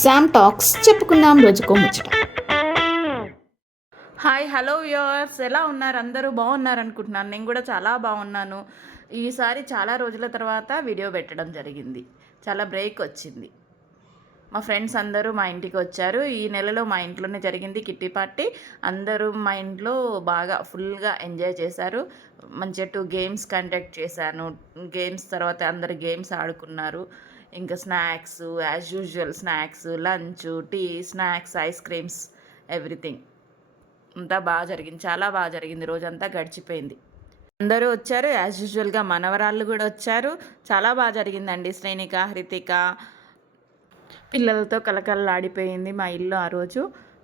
Sam talks చెప్పుకుందాం రోజుకో ముచ్చట. హాయ్ హలో వ్యూవర్స్, ఎలా ఉన్నారు? అందరూ బాగున్నారు అనుకుంటున్నాను. నేను కూడా చాలా బాగున్నాను. ఈసారి చాలా రోజుల తర్వాత వీడియో పెట్టడం జరిగింది. చాలా బ్రేక్ వచ్చింది. మా ఫ్రెండ్స్ అందరూ మా ఇంటికి వచ్చారు. ఈ నెలలో మా ఇంట్లోనే జరిగింది కిట్టి పార్టీ. అందరూ మా ఇంట్లో బాగా ఫుల్గా ఎంజాయ్ చేశారు. మంచిగా 2 గేమ్స్ కండక్ట్ చేశాను. గేమ్స్ తర్వాత అందరు గేమ్స్ ఆడుకున్నారు. ఇంకా snacks as usual, snacks, lunch, tea, snacks, ice creams, everything అంతా బాగా జరిగింది. చాలా బాగా జరిగింది. రోజంతా గడిచిపోయింది. అందరూ వచ్చారు. యాజ్ యూజువల్గా మనవరాళ్ళు కూడా వచ్చారు. చాలా బాగా జరిగిందండి. శ్రేణిక, హృతిక పిల్లలతో కలకలలాడిపోయింది మా ఇల్లు ఆ రోజు.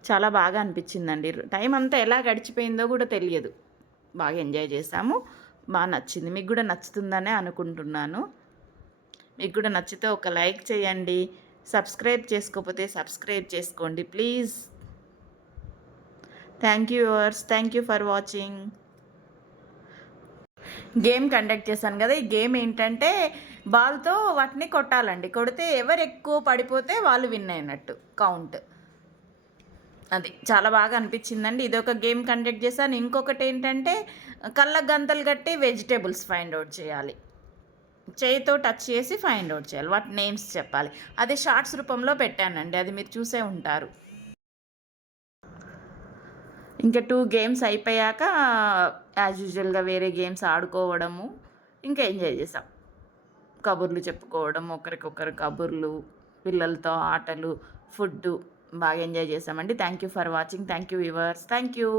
చాలా బాగా అనిపించిందండి. టైం అంతా ఎలా గడిచిపోయిందో కూడా తెలియదు. బాగా ఎంజాయ్ చేశాము. బాగా నచ్చింది. మీకు కూడా నచ్చుతుందనే అనుకుంటున్నాను. మీకు కూడా నచ్చితే ఒక లైక్ చేయండి. సబ్స్క్రైబ్ చేసుకోకపోతే సబ్స్క్రైబ్ చేసుకోండి please. Thank you viewers. Thank you for watching. Game conduct చేశాను కదా. ఈ గేమ్ ఏంటంటే బాల్తో వాటిని కొట్టాలండి. కొడితే ఎవరు ఎక్కువ పడిపోతే వాళ్ళు విన్ అయినట్టు కౌంట్. అది చాలా బాగా అనిపించిందండి. ఇదొక గేమ్ కండక్ట్ చేశాను. ఇంకొకటి ఏంటంటే కళ్ళ గంతలు కట్టి వెజిటేబుల్స్ ఫైండ్ అవుట్ చేయాలి. చేయితో టచ్ చేసి ఫైండ్ అవుట్ చేయాలి. వాటి నేమ్స్ చెప్పాలి. అది షార్ట్స్ రూపంలో పెట్టానండి. అది మీరు చూసే ఉంటారు. ఇంకా 2 గేమ్స్ అయిపోయాక యాజ్ యూజువల్గా వేరే గేమ్స్ ఆడుకోవడము, ఇంకా ఎంజాయ్ చేసాం. కబుర్లు చెప్పుకోవడం, ఒకరికొకరు కబుర్లు, పిల్లలతో ఆటలు, ఫుడ్డు బాగా ఎంజాయ్ చేసామండి. Thank you for watching. Thank you viewers. Thank you.